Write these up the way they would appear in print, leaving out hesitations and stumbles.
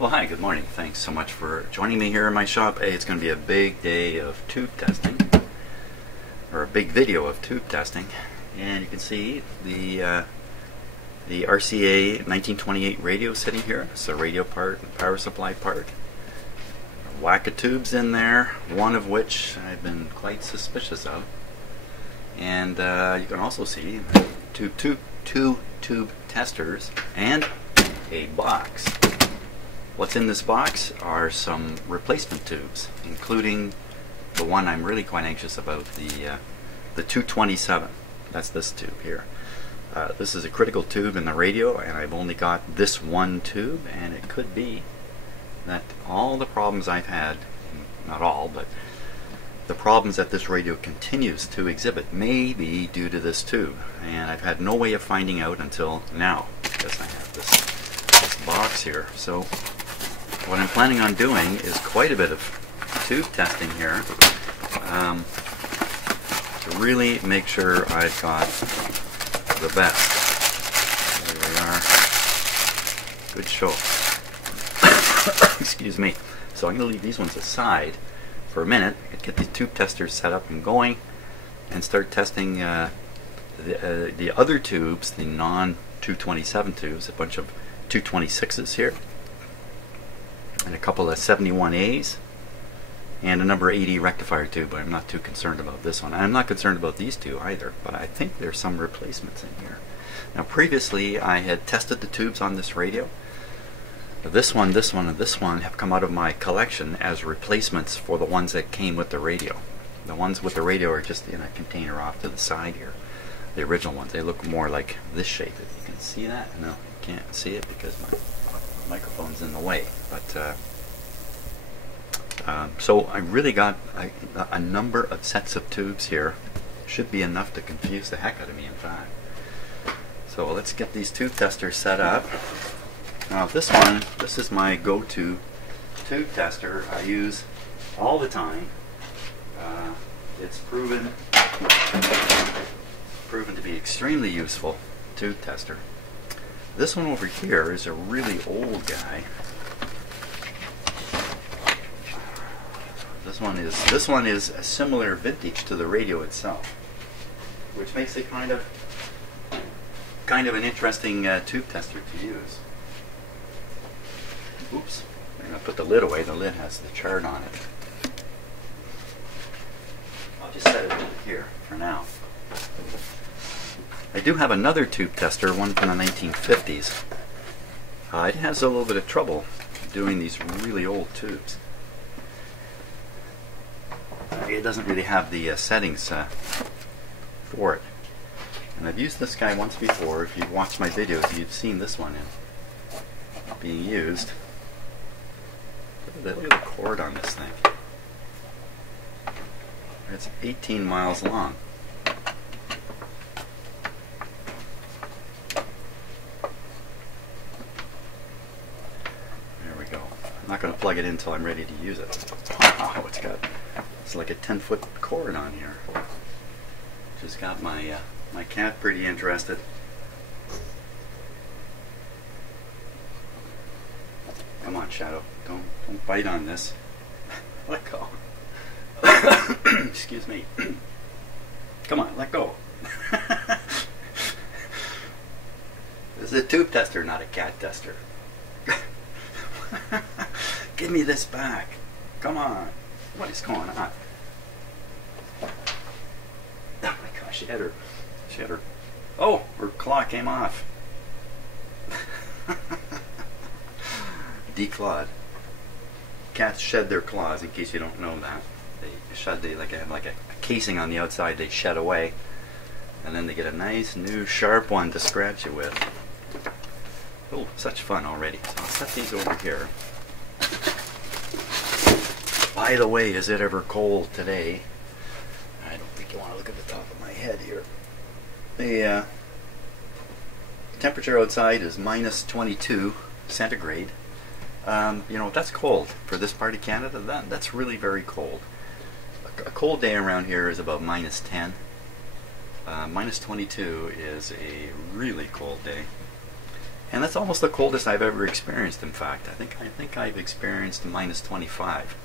Well, hi, good morning. Thanks so much for joining me here in my shop. Hey, it's going to be a big day of tube testing, or a big video of tube testing. And you can see the RCA 1928 radio sitting here. It's the radio part and power supply part. A whack of tubes in there, one of which I've been quite suspicious of. And you can also see two tube testers and a box. What's in this box are some replacement tubes, including the one I'm really quite anxious about, the 227. That's this tube here. This is a critical tube in the radio, and I've only got this one tube, and it could be that all the problems I've had, not all, but the problems that this radio continues to exhibit may be due to this tube, and I've had no way of finding out until now, because I have this box here. So what I'm planning on doing is quite a bit of tube testing here to really make sure I've got the best. There we are. Good show. Excuse me. So I'm going to leave these ones aside for a minute, get these tube testers set up and going, and start testing the other tubes, the non-227 tubes, a bunch of 226s here, and a couple of 71As, and a number 80 rectifier tube, but I'm not too concerned about this one. I'm not concerned about these two either, but I think there's some replacements in here. Now previously I had tested the tubes on this radio. This one, and this one have come out of my collection as replacements for the ones that came with the radio. The ones with the radio are just in a container off to the side here. The original ones, they look more like this shape. If you can see that? No, you can't see it because my microphone's in the way. But so I really got a number of sets of tubes here. Should be enough to confuse the heck out of me, in fact. So let's get these tube testers set up. Now this one, this is my go-to tube tester I use all the time. It's proven to be extremely useful tube tester. This one over here is a really old guy. This one is a similar vintage to the radio itself, which makes it kind of an interesting tube tester to use. Oops, I'm going to put the lid away. The lid has the chart on it. I'll just set it here for now. I do have another tube tester, one from the 1950s. It has a little bit of trouble doing these really old tubes. It doesn't really have the settings for it. And I've used this guy once before. If you've watched my videos, you've seen this one being used. Look at the cord on this thing. It's 18 miles long. There we go. I'm not going to plug it in until I'm ready to use it. Wow, it's like a 10-foot cord on here. Just got my my cat pretty interested. Come on, Shadow. Don't bite on this. Let go. Excuse me. Come on, let go. This is a tube tester, not a cat tester. Give me this back. Come on. What is going on? Oh my gosh, she had her. Oh, her claw came off. Declawed. Cats shed their claws, in case you don't know that. They like a casing on the outside they shed away, and then they get a nice new sharp one to scratch you with. Oh, such fun already. So I'll set these over here. By the way, is it ever cold today? I don't think you want to look at the top of my head here. The temperature outside is minus 22 centigrade. You know, that's cold for this part of Canada. That's really very cold. A cold day around here is about minus 10. Minus 22 is a really cold day. And that's almost the coldest I've ever experienced. In fact, I think I've experienced minus 25.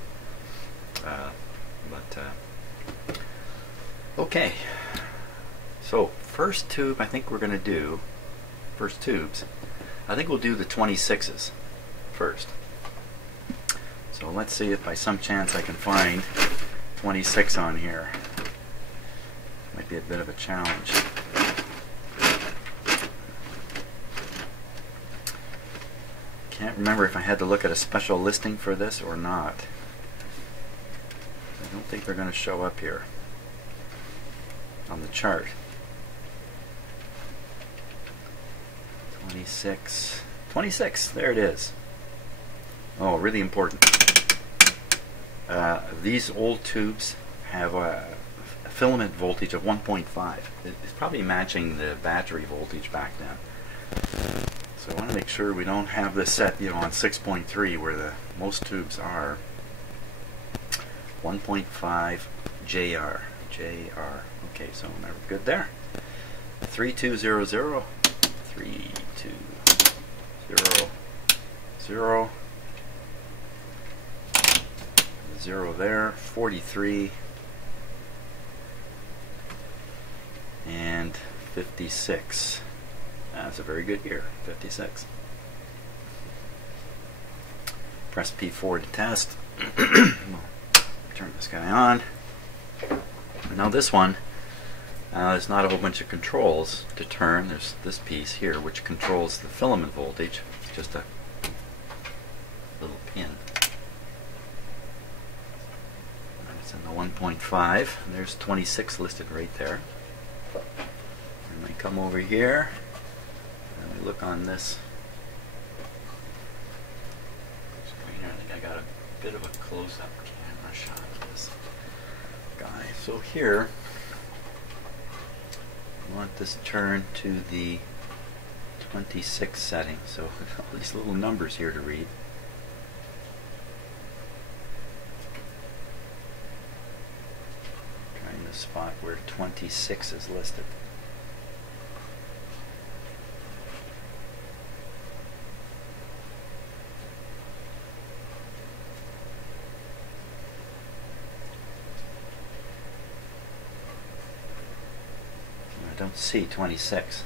Okay. So first tube, I think we're going to do first tubes. I think we'll do the 26s first. So let's see if by some chance I can find 26 on here. Might be a bit of a challenge. Can't remember if I had to look at a special listing for this or not. I don't think they're going to show up here on the chart. 26, there it is. Oh, really important. These old tubes have a filament voltage of 1.5. It's probably matching the battery voltage back then. So I want to make sure we don't have this set, on 6.3 where most tubes are. 1.5 JR. Okay, so we're good there. 3200. 3200. 0 there. 43 and 56. That's a very good year, 56. Press P4 to test. Turn this guy on. Now this one, there's not a whole bunch of controls to turn. There's this piece here which controls the filament voltage. It's just a little pin. And it's in the 1.5. And there's 26 listed right there. And I come over here. Let me look on this screen here. I think I got a bit of a close-up camera shot of this guy. So here, I want this turned to the 26 setting. So all these little numbers here to read. Trying to spot where 26 is listed. I don't see 26.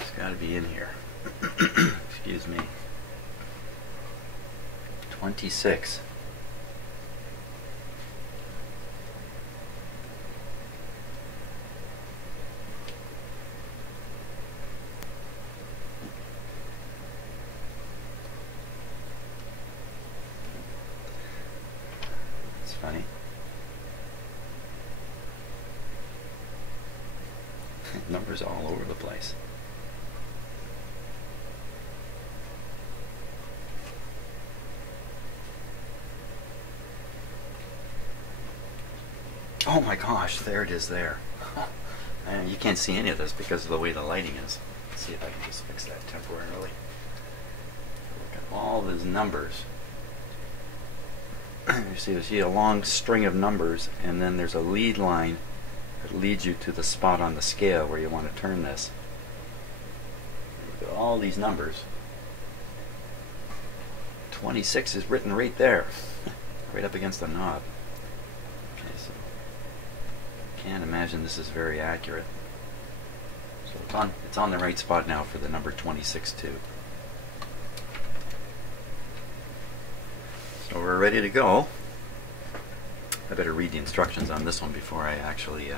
It's got to be in here. Excuse me. 26. Funny. Numbers all over the place. Oh my gosh, there it is there. And you can't see any of this because of the way the lighting is. Let's see if I can just fix that temporarily. Look at all these numbers. You see a long string of numbers, and then there's a lead line that leads you to the spot on the scale where you want to turn this. Look at all these numbers. 26 is written right there, right up against the knob. Okay, so can't imagine this is very accurate. So it's on the right spot now for the number 26 tube. So we're ready to go. I better read the instructions on this one before I actually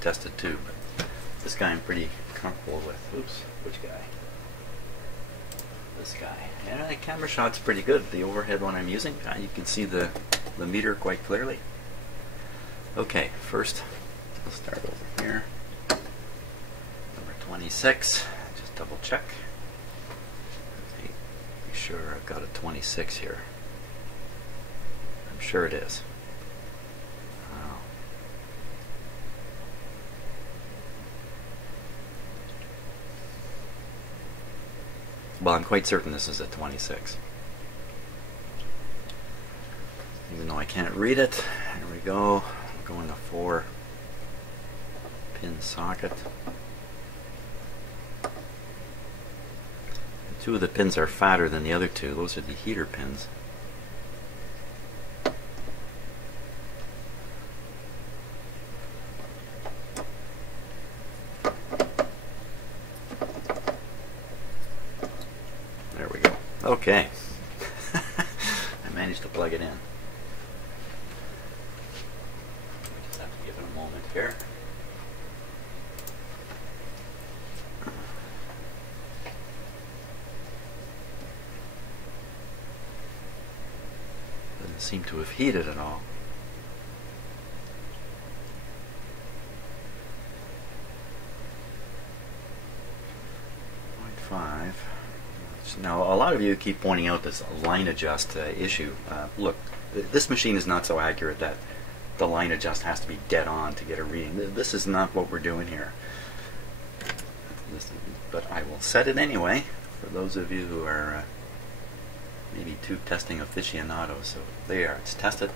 test it too. But this guy I'm pretty comfortable with. Oops, which guy? This guy. Yeah, the camera shot's pretty good. The overhead one I'm using, you can see the meter quite clearly. Okay, first we'll start over here. Number 26. Just double check. Okay, be sure I've got a 26 here. I'm sure it is. Wow. Well, I'm quite certain this is a 26. Even though I can't read it, here we we go. We'll go in the 4-pin socket. Two of the pins are fatter than the other two. Those are the heater pins. There we go. Okay. I managed to plug it in. Just have to give it a moment here. Doesn't seem to have heated at all. Now, a lot of you keep pointing out this line adjust issue. Look, this machine is not so accurate that the line adjust has to be dead on to get a reading. This is not what we're doing here. But I will set it anyway for those of you who are maybe tube testing aficionados. So there, it's tested.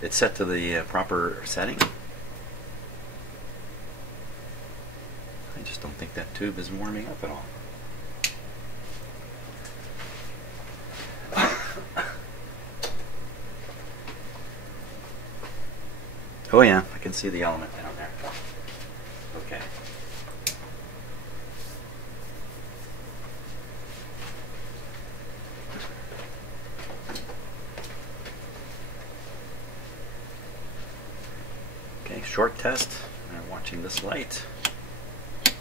It's set to the proper setting. I just don't think that tube is warming up at all. Oh yeah, I can see the element down there. Okay. Okay, short test. I'm watching this light. You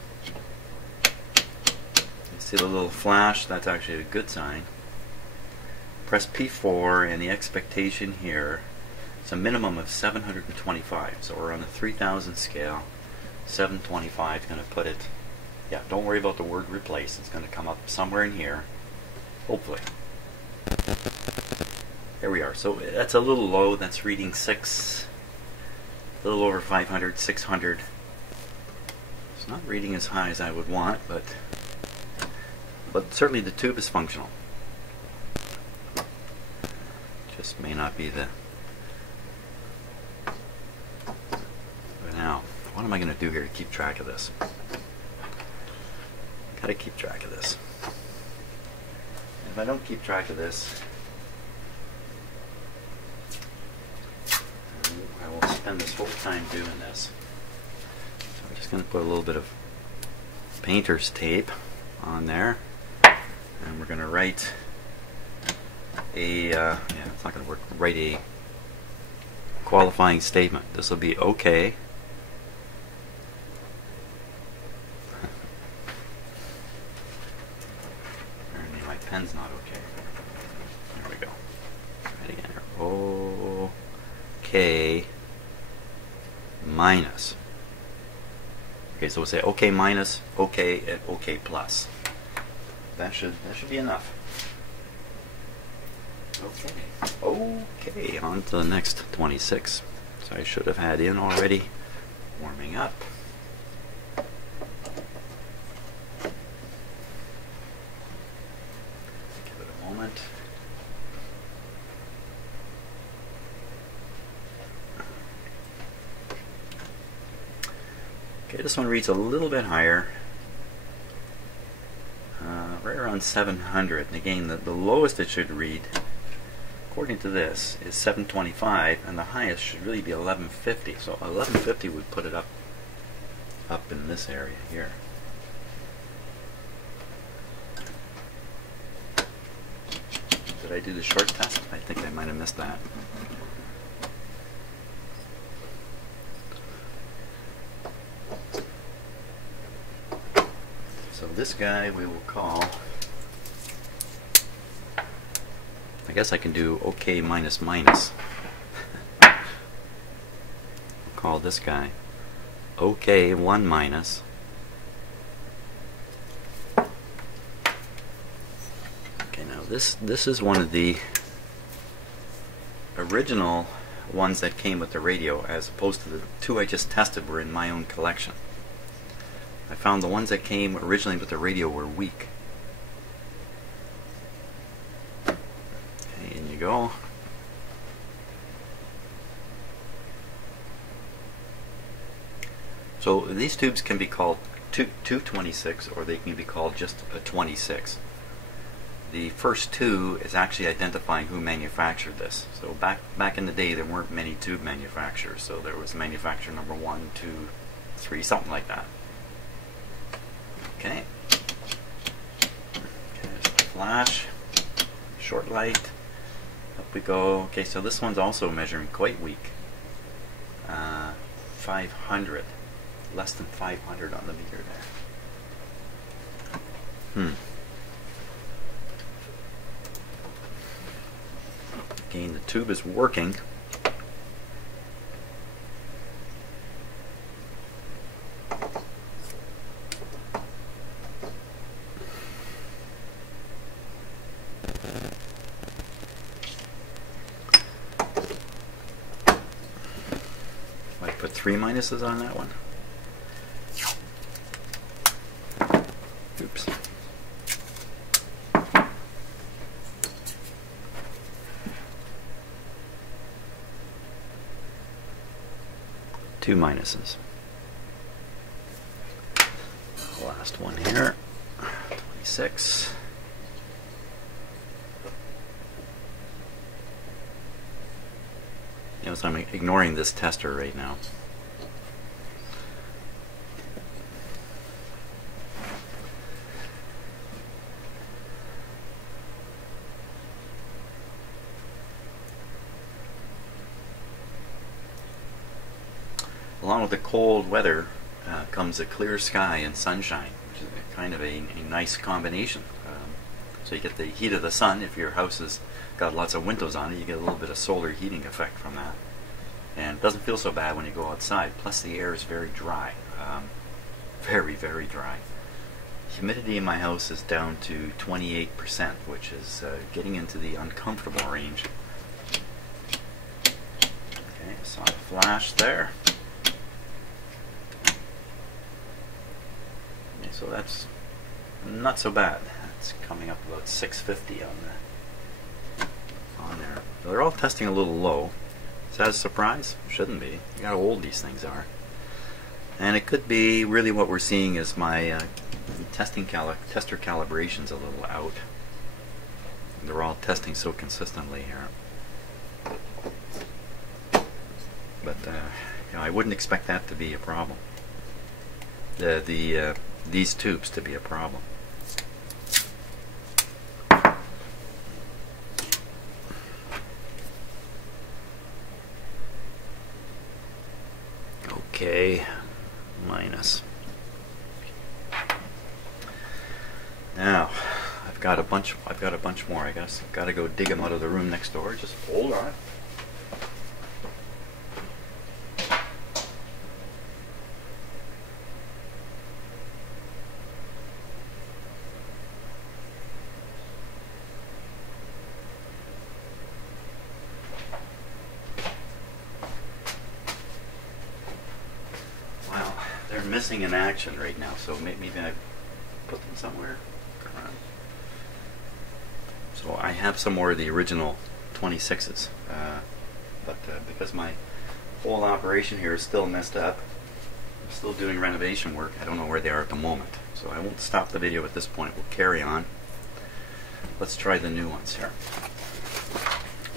see the little flash? That's actually a good sign. Press P4 and the expectation here. It's a minimum of 725, so we're on the 3000 scale. 725 is going to put it, yeah, don't worry about the word replace, it's going to come up somewhere in here, hopefully. There we are, so that's a little low, that's reading 6, a little over 500, 600. It's not reading as high as I would want, but certainly the tube is functional. Just may not be the... Now, what am I going to do here to keep track of this? Got to keep track of this. If I don't keep track of this, I will spend this whole time doing this. So I'm just going to put a little bit of painter's tape on there, and we're going to write a, yeah, it's not going to work, write a qualifying statement. This will be okay. Pen's not okay. There we go. Try it again here. OK minus. Okay, so we'll say OK minus, OK, and OK plus. That should be enough. Okay. Okay, on to the next 26. So I should have had in already warming up. Okay, this one reads a little bit higher, right around 700. And again, the lowest it should read, according to this, is 725, and the highest should really be 1150. So 1150 would put it up in this area here. Did I do the short test? I think I might have missed that. So this guy we will call, I guess I can do OK minus minus. We'll call this guy OK 1 minus. Okay, now this is one of the original ones that came with the radio, as opposed to the two I just tested were in my own collection. I found the ones that came originally with the radio were weak. Okay, in you go. So these tubes can be called 226, or they can be called just a 26. The first 2 is actually identifying who manufactured this. So back in the day, there weren't many tube manufacturers. So there was manufacturer number 1, 2, 3, something like that. Okay. There's the flash, short light. Up we go. Okay, so this one's also measuring quite weak. 500, less than 500 on the meter there. Again, the tube is working. I put 3 minuses on that one. Oops. Two minuses. Last one here. 26. So I'm ignoring this tester right now. Along with the cold weather comes a clear sky and sunshine, which is kind of a nice combination. So you get the heat of the sun. If your house has got lots of windows on it, you get a little bit of solar heating effect from that. And it doesn't feel so bad when you go outside. Plus the air is very dry. Very, very dry. Humidity in my house is down to 28%, which is getting into the uncomfortable range. Okay, saw the flash there. Okay, so that's not so bad. It's coming up about 650 on there. So they're all testing a little low. Is that a surprise? Shouldn't be. Look how old these things are. And it could be really what we're seeing is my tester calibration's a little out. They're all testing so consistently here. But you know, I wouldn't expect that to be a problem. These tubes to be a problem. Okay, minus. Now, I've got a bunch more, I guess. I've got to go dig them out of the room next door. Just hold on. They're missing in action right now, so maybe I put them somewhere. So I have some more of the original 26s, but because my whole operation here is still messed up, I'm still doing renovation work. I don't know where they are at the moment, so I won't stop the video at this point. We'll carry on. Let's try the new ones here.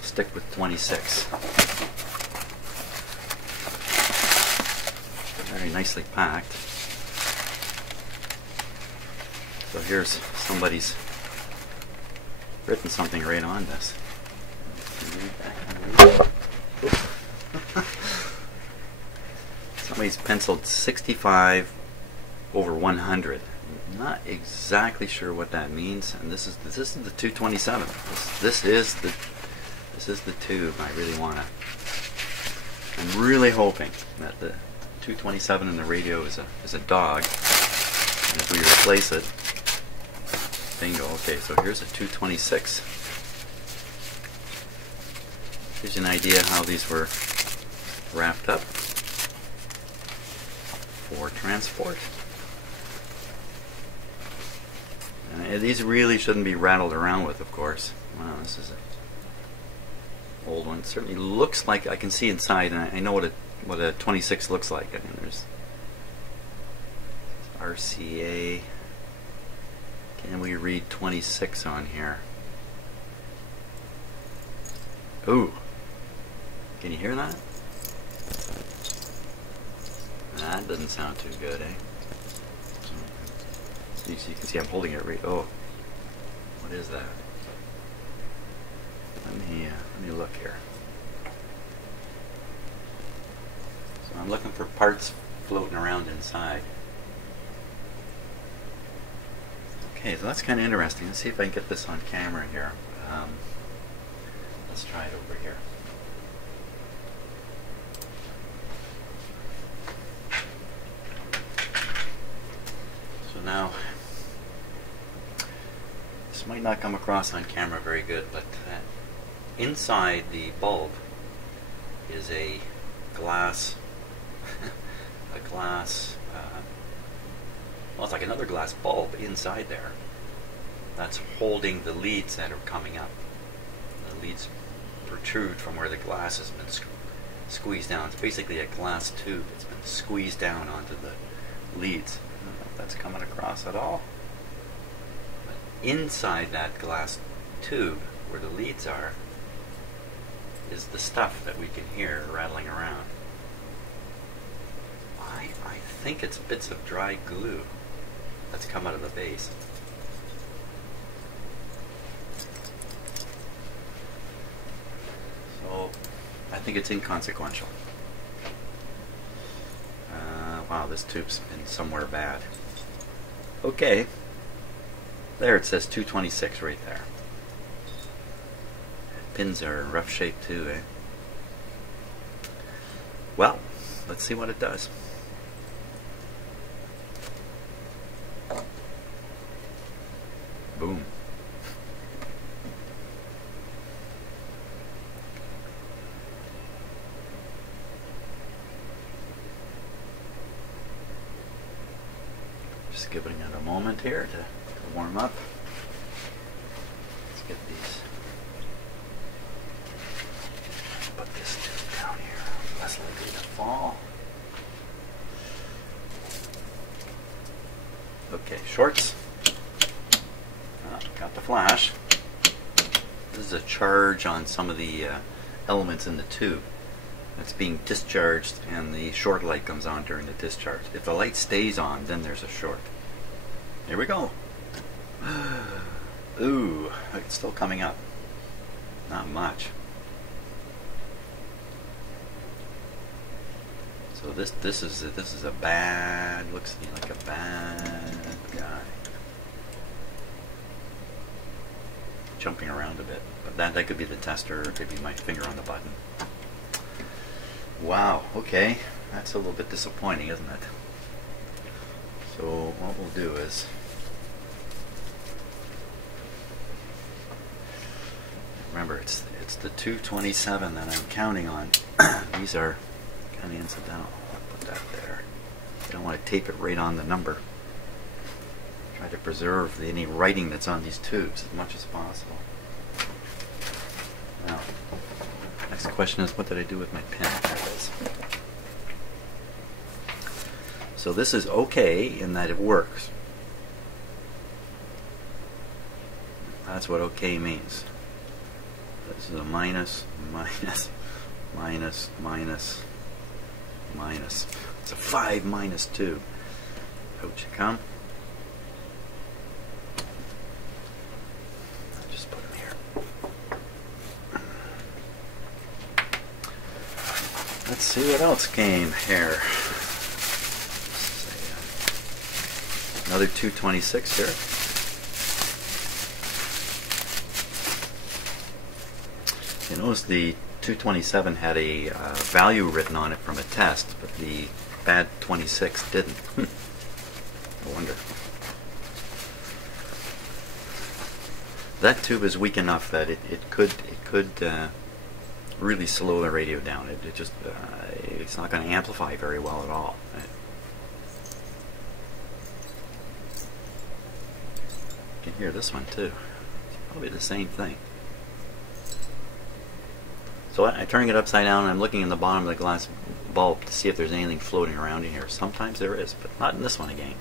Stick with 26. Very nicely packed. So here's somebody's written something right on this. Somebody's penciled 65 over 100. Not exactly sure what that means. And this is the 227. This is the tube I really want to. I'm really hoping that the 227 in the radio is a dog, and if we replace it, bingo. Okay, so here's a 226. Gives you an idea how these were wrapped up for transport. These really shouldn't be rattled around with, of course. Wow, this is an old one. It certainly looks like I can see inside, and I know what a 26 looks like. I mean, there's RCA. Can we read 26 on here? Ooh. Can you hear that? That doesn't sound too good, eh? So you can see I'm holding it right. Oh. What is that? Let me look here. So I'm looking for parts floating around inside. Okay, so that's kind of interesting. Let's see if I can get this on camera here. Let's try it over here. So now, this might not come across on camera very good, but inside the bulb is a glass, well, it's like another glass bulb inside there that's holding the leads that are coming up. The leads protrude from where the glass has been squeezed down. It's basically a glass tube that's been squeezed down onto the leads. I don't know if that's coming across at all. But inside that glass tube, where the leads are, is the stuff that we can hear rattling around. I think it's bits of dry glue that's come out of the base. So I think it's inconsequential. Wow, this tube's been somewhere bad. Okay. There it says 226 right there. Pins are in rough shape too, eh? Well, let's see what it does. Boom. Just giving it a moment here to warm up. Let's get these. Put this tube down here. Less likely to fall. Okay, shorts. Got the flash. This is a charge on some of the elements in the tube that's being discharged, and the short light comes on during the discharge. If the light stays on, then there's a short. Here we go. Ooh, it's still coming up. Not much. So this is a bad, looks to me like a bad guy. Jumping around a bit, but that could be the tester, or it could be my finger on the button. Wow, okay, that's a little bit disappointing, isn't it? So what we'll do is, remember it's the 227 that I'm counting on. These are kind of incidental. I'll put that there. I don't want to tape it right on the number. Try to preserve any writing that's on these tubes as much as possible. Now, next question is, what did I do with my pen? There it is. So this is okay in that it works. That's what okay means. This is a minus, minus, minus, minus, minus. It's a 5 minus 2. Out you come. Let's see what else came here. Another 226 here. You notice the 227 had a value written on it from a test, but the bad 26 didn't. I wonder. That tube is weak enough that it could really slow the radio down. It just it's not going to amplify very well at all. You can hear this one too. It's probably the same thing. So I'm turning it upside down and I'm looking in the bottom of the glass bulb to see if there's anything floating around in here. Sometimes there is, but not in this one again.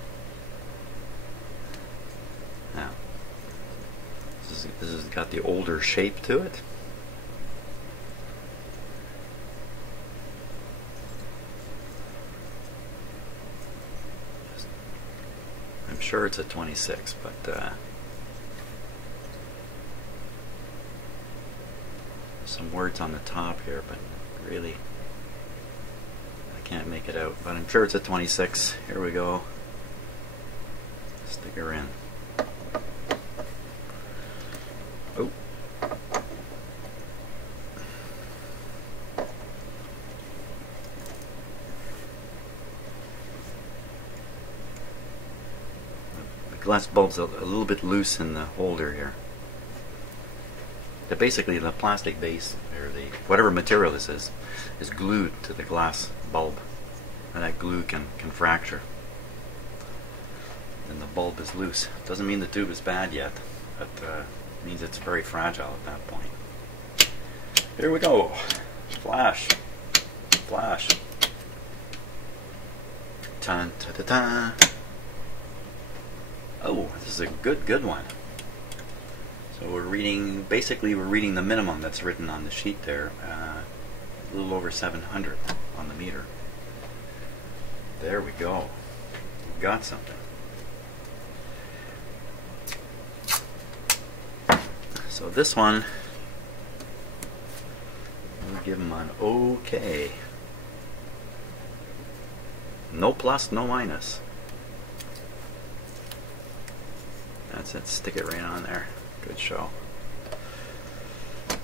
This has got the older shape to it. I'm sure it's a 26, but some words on the top here, but really I can't make it out. But I'm sure it's a 26. Here we go. Stick her in. Oh. The glass bulb's a little bit loose in the holder here. But basically the plastic base, or the whatever material this is glued to the glass bulb. And that glue can fracture. And the bulb is loose. Doesn't mean the tube is bad yet, but means it's very fragile at that point. Here we go. Flash. Flash. Tan ta ta ta. Oh, this is a good one. So we're reading, basically we're reading the minimum that's written on the sheet there, a little over 700 on the meter. There we go. We've got something. So this one, we'll give them an OK. No plus, no minus. That's it, stick it right on there. Good show. So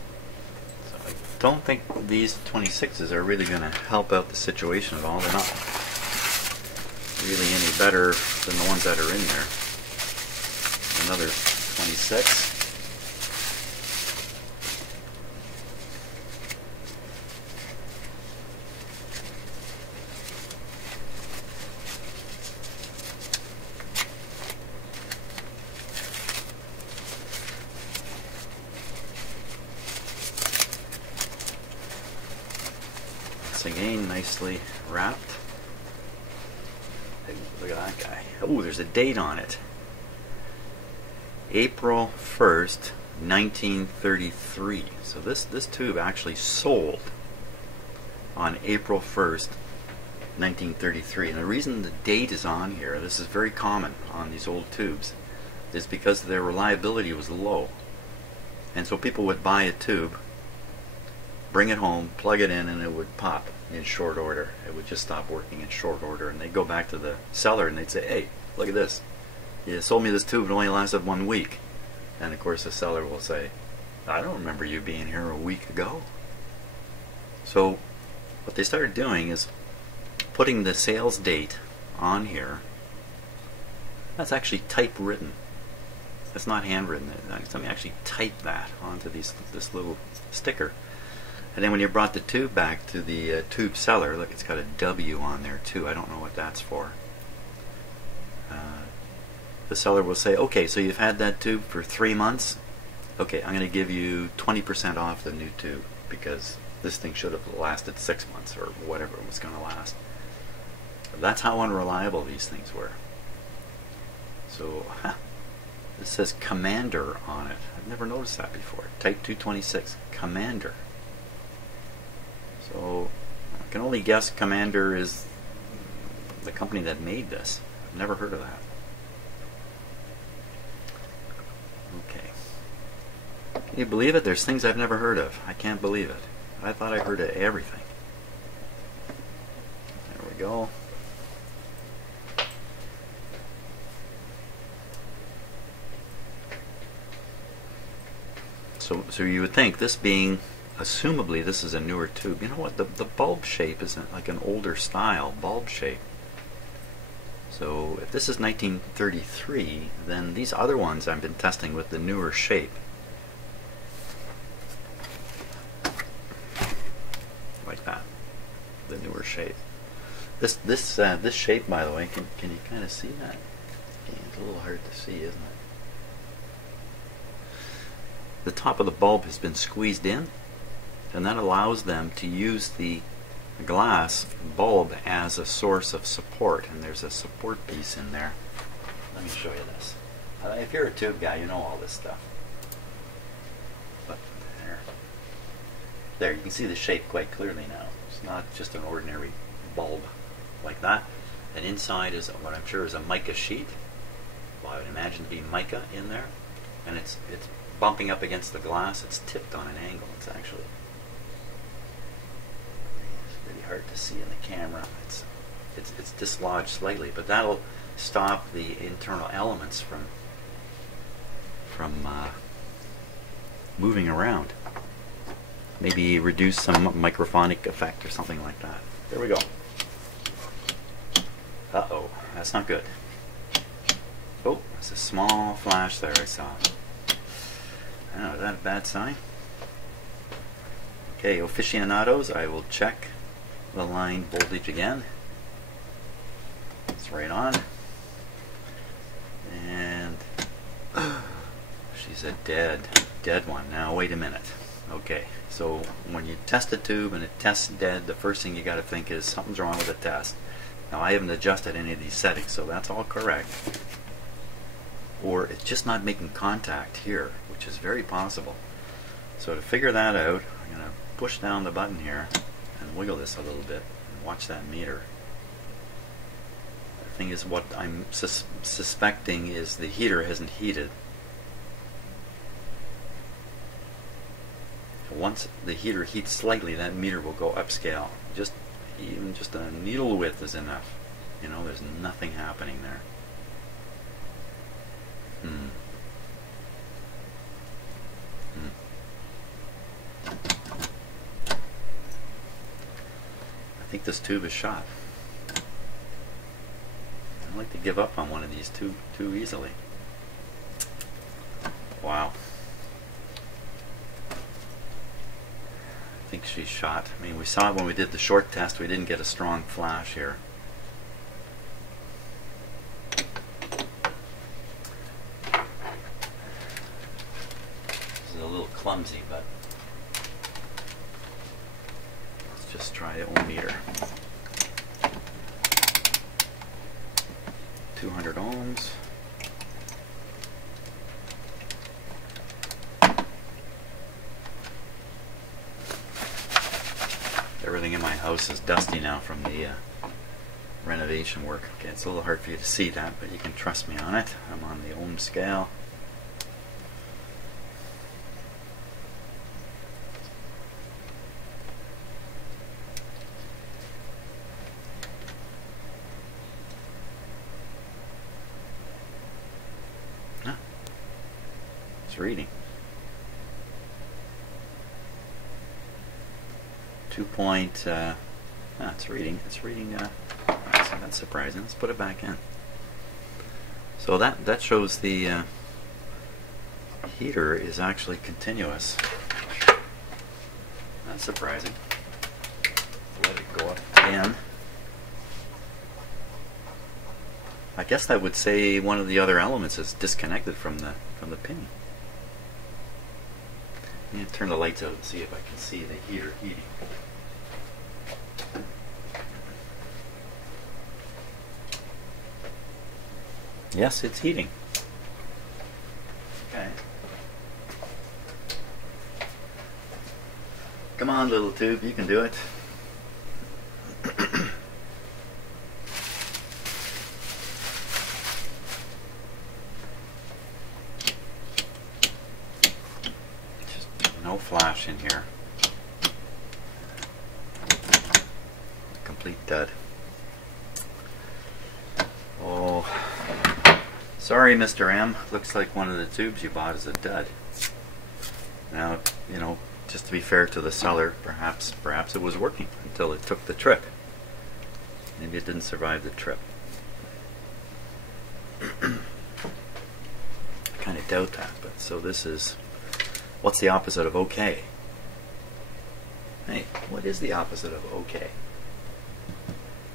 I don't think these 26s are really going to help out the situation at all. They're not really any better than the ones that are in there. Another 26. Again, nicely wrapped. Hey, look at that guy. Oh, there's a date on it. April 1st, 1933. So this tube actually sold on April 1st, 1933. And the reason the date is on here, this is very common on these old tubes, is because their reliability was low. And so people would buy a tube, bring it home, plug it in, and it would pop in short order. It would just stop working in short order, and they'd go back to the seller and they'd say, hey, look at this. You sold me this tube, it only lasted 1 week. And of course the seller will say, I don't remember you being here a week ago. So what they started doing is putting the sales date on here. That's actually typewritten. That's not handwritten. Somebody actually typed that onto this little sticker. And then when you brought the tube back to the tube seller, look, it's got a W on there too. I don't know what that's for. The seller will say, okay, so you've had that tube for 3 months. Okay, I'm going to give you 20% off the new tube because this thing should have lasted 6 months or whatever it was going to last. That's how unreliable these things were. So, this says Commander on it. I've never noticed that before. Type 226, Commander. So I can only guess Commander is the company that made this. I've never heard of that. Okay. Can you believe it? There's things I've never heard of. I can't believe it. I thought I heard of everything. There we go. So you would think, this being, assumably this is a newer tube. You know what, the bulb shape isn't like an older style bulb shape. So if this is 1933, then these other ones I've been testing with the newer shape. Like that. The newer shape. This shape, by the way, can you kind of see that? Yeah, it's a little hard to see, isn't it? The top of the bulb has been squeezed in, and that allows them to use the glass bulb as a source of support, and there's a support piece in there. Let me show you this. If you're a tube guy, you know all this stuff. there. You can see the shape quite clearly now. It's not just an ordinary bulb like that. And inside is what I'm sure is a mica sheet. Well, I would imagine to be mica in there. And it's bumping up against the glass. It's tipped on an angle. It's actually really hard to see in the camera. It's dislodged slightly, but that'll stop the internal elements from moving around. Maybe reduce some microphonic effect or something like that. There we go. Uh-oh, that's not good. Oh, there's a small flash there I saw. Oh, is that a bad sign? Okay, aficionados, I will check the line voltage again. It's right on. And she's a dead one. Now wait a minute. Okay, so when you test a tube and it tests dead, the first thing you got to think is something's wrong with the test. Now I haven't adjusted any of these settings, so that's all correct. Or it's just not making contact here, which is very possible. So to figure that out, I'm going to push down the button here and wiggle this a little bit and watch that meter. The thing is, what I'm suspecting is the heater hasn't heated. Once the heater heats slightly, that meter will go upscale. Even just a needle width is enough. You know, there's nothing happening there. I think this tube is shot. I don't like to give up on one of these too easily. Wow. I think she's shot. I mean, we saw it when we did the short test. We didn't get a strong flash here. This is a little clumsy, but let's just try the ohmmeter. 200 ohms. Everything in my house is dusty now from the renovation work. Okay, it's a little hard for you to see that, but you can trust me on it. I'm on the ohm scale. Ah, it's reading. 2 point, it's reading, that's surprising. Let's put it back in. So that shows the heater is actually continuous. That's surprising. Let it go up again. I guess that would say one of the other elements is disconnected from the pin. I'm going to turn the lights out and see if I can see the heater heating. Yes, it's heating. Okay. Come on, little tube, you can do it. Just no flash in here. Complete dud. Oh. Sorry, Mr. M. Looks like one of the tubes you bought is a dud. Now, you know, just to be fair to the seller, perhaps it was working until it took the trip. Maybe it didn't survive the trip. I kind of doubt that, but so this is, what's the opposite of okay? Hey, what is the opposite of okay?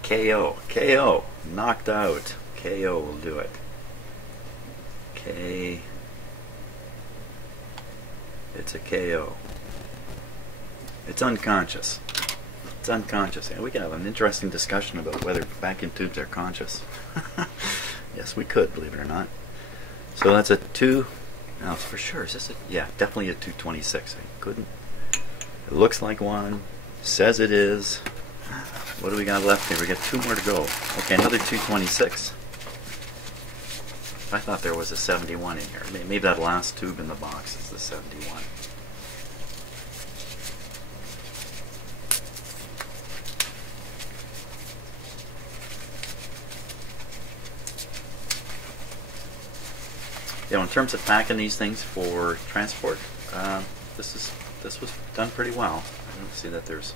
KO. KO. Knocked out. KO will do it. K. It's a KO. It's unconscious. It's unconscious. And we can have an interesting discussion about whether vacuum tubes are conscious. Yes, we could, believe it or not. So that's a 2. Now, for sure, is this a, yeah, definitely a 226. I It looks like one. Says it is. What do we got left here? We got 2 more to go. Okay, another 226. I thought there was a 71 in here. Maybe that last tube in the box is the 71. You know, in terms of packing these things for transport, this was done pretty well. I don't see that there's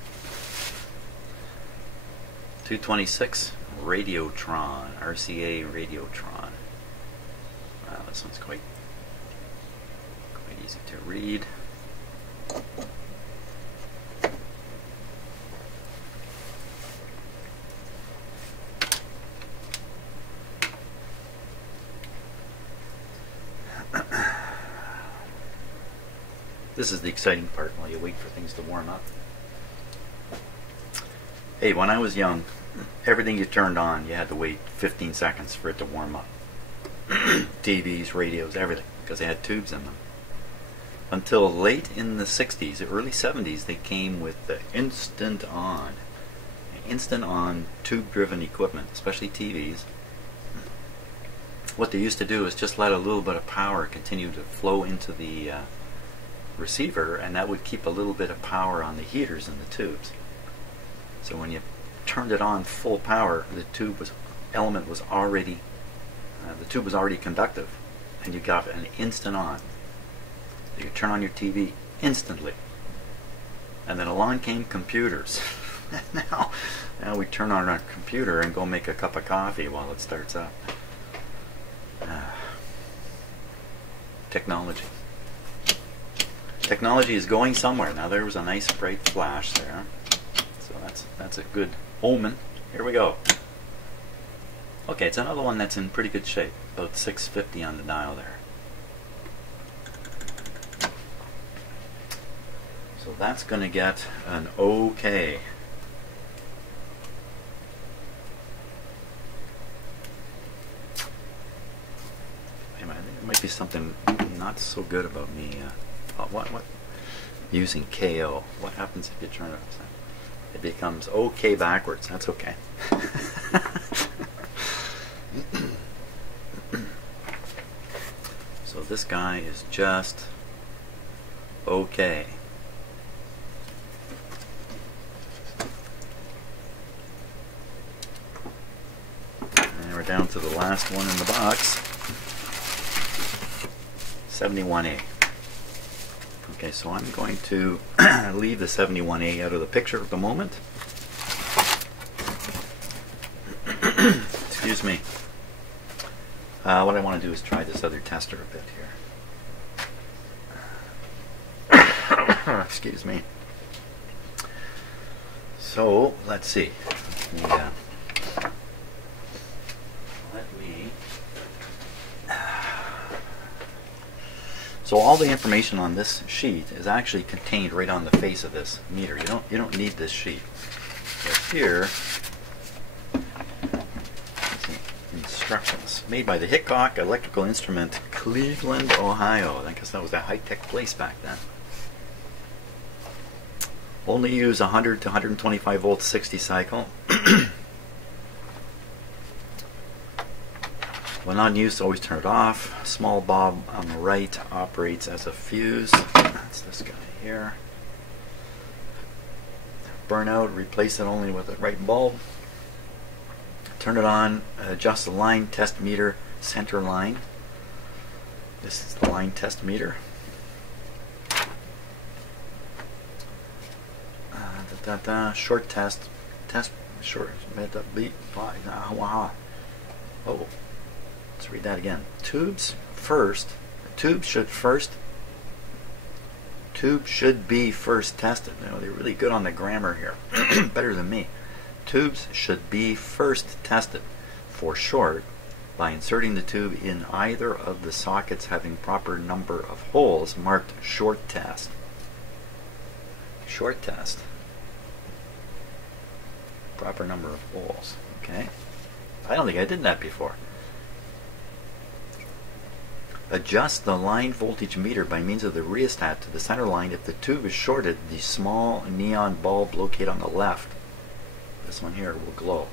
226 Radiotron, RCA Radiotron. Wow, this one's quite easy to read. This is the exciting part while you wait for things to warm up. Hey, when I was young, everything you turned on, you had to wait 15 seconds for it to warm up. TVs, radios, everything, because they had tubes in them. Until late in the 60s, early 70s, they came with the instant on tube-driven equipment, especially TVs. What they used to do is just let a little bit of power continue to flow into the receiver, and that would keep a little bit of power on the heaters in the tubes. So when you turned it on full power, the tube was already conductive, and you got an instant on. You could turn on your TV instantly, and then along came computers. now we turn on our computer and go make a cup of coffee while it starts up. Technology. Technology is going somewhere. Now there was a nice bright flash there, so that's a good omen. Here we go. Okay, it's another one that's in pretty good shape. About 650 on the dial there. So that's going to get an OK. There might be something not so good about me. What? Using KO. What happens if you turn it upside? It becomes OK backwards. That's okay. So this guy is just OK. And we're down to the last one in the box. 71A. Okay, so I'm going to leave the 71A out of the picture at the moment. Excuse me. What I want to do is try this other tester a bit here. Excuse me. So, let's see. So all the information on this sheet is actually contained right on the face of this meter. You don't need this sheet. But here, instructions made by the Hickok Electrical Instrument, Cleveland, Ohio. I guess that was a high-tech place back then. Only use 100 to 125 volts 60 cycle. When not in use, always turn it off. Small bulb on the right operates as a fuse. That's this guy here. Burnout, replace it only with the right bulb. Turn it on, adjust the line, test meter, center line. This is the line test meter. Short test, short, beat, oh, let's read that again. Tubes should be first tested. You know, they're really good on the grammar here. Better than me. Tubes should be first tested for short by inserting the tube in either of the sockets having proper number of holes marked short test. Short test. Proper number of holes. Okay. I don't think I did that before. Adjust the line voltage meter by means of the rheostat to the center line. If the tube is shorted, the small neon bulb located on the left, this one here, will glow.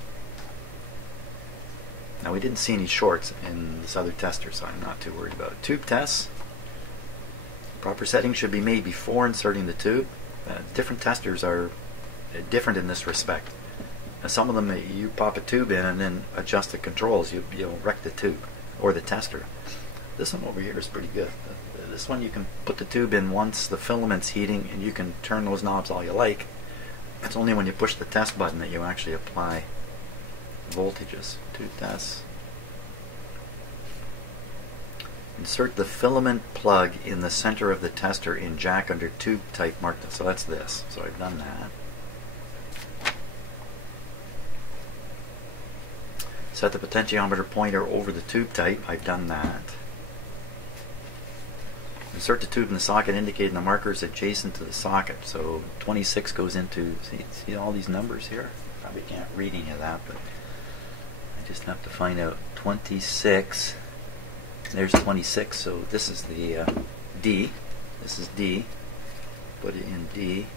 Now we didn't see any shorts in this other tester, so I'm not too worried about it. Tube tests. Proper settings should be made before inserting the tube. Different testers are different in this respect. Some of them, you pop a tube in and then adjust the controls, you'll wreck the tube or the tester. This one over here is pretty good. This one you can put the tube in once the filament's heating, and you can turn those knobs all you like. It's only when you push the test button that you actually apply voltages. Tube tests. Insert the filament plug in the center of the tester in jack under tube type marked. So that's this. So I've done that. Set the potentiometer pointer over the tube type. I've done that. Insert the tube in the socket indicating the markers adjacent to the socket. So 26 goes into, see all these numbers here? Probably can't read any of that, but I just have to find out 26. There's 26, so this is the D. This is D. Put it in D.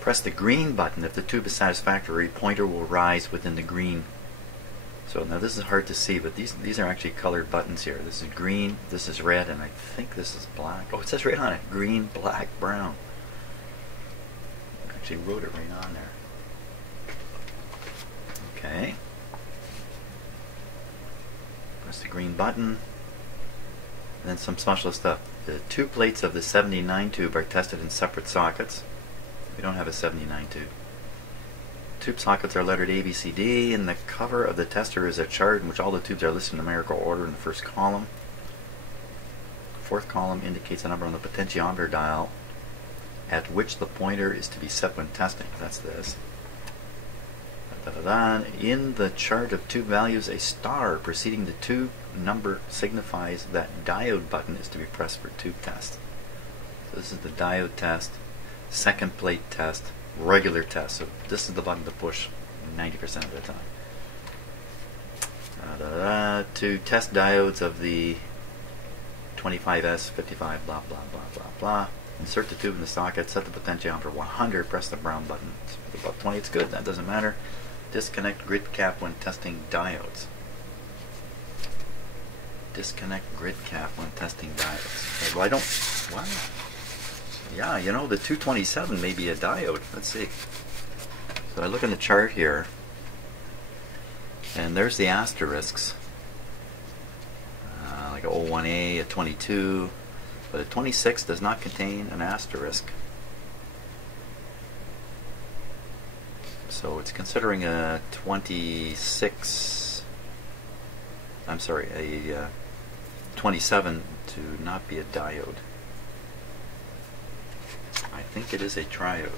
Press the green button if the tube is satisfactory. Pointer will rise within the green. So now this is hard to see, but these are actually colored buttons here. This is green, this is red, and I think this is black. Oh, it says right on it, green, black, brown. I actually wrote it right on there. Okay. Press the green button. And then some special stuff. The two plates of the 79 tube are tested in separate sockets. We don't have a 79 tube. Tube sockets are lettered A, B, C, D, and the cover of the tester is a chart in which all the tubes are listed in numerical order in the first column. The fourth column indicates the number on the potentiometer dial at which the pointer is to be set when testing. That's this. In the chart of tube values, a star preceding the tube number signifies that diode button is to be pressed for tube test. So this is the diode test, second plate test, regular test. So this is the button to push 90% of the time. To test diodes of the 25S, 55, blah, blah, blah, blah, blah. Insert the tube in the socket, set the potentiometer 100, press the brown button. It's about 20, it's good, that doesn't matter. Disconnect grid cap when testing diodes. Disconnect grid cap when testing diodes. Okay, well, I don't, wow. Yeah, you know, the 227 may be a diode. Let's see. So I look in the chart here, and there's the asterisks. Like a 01A, a 22, but a 26 does not contain an asterisk. So it's considering a 26, I'm sorry, a 27 to not be a diode. I think it is a triode.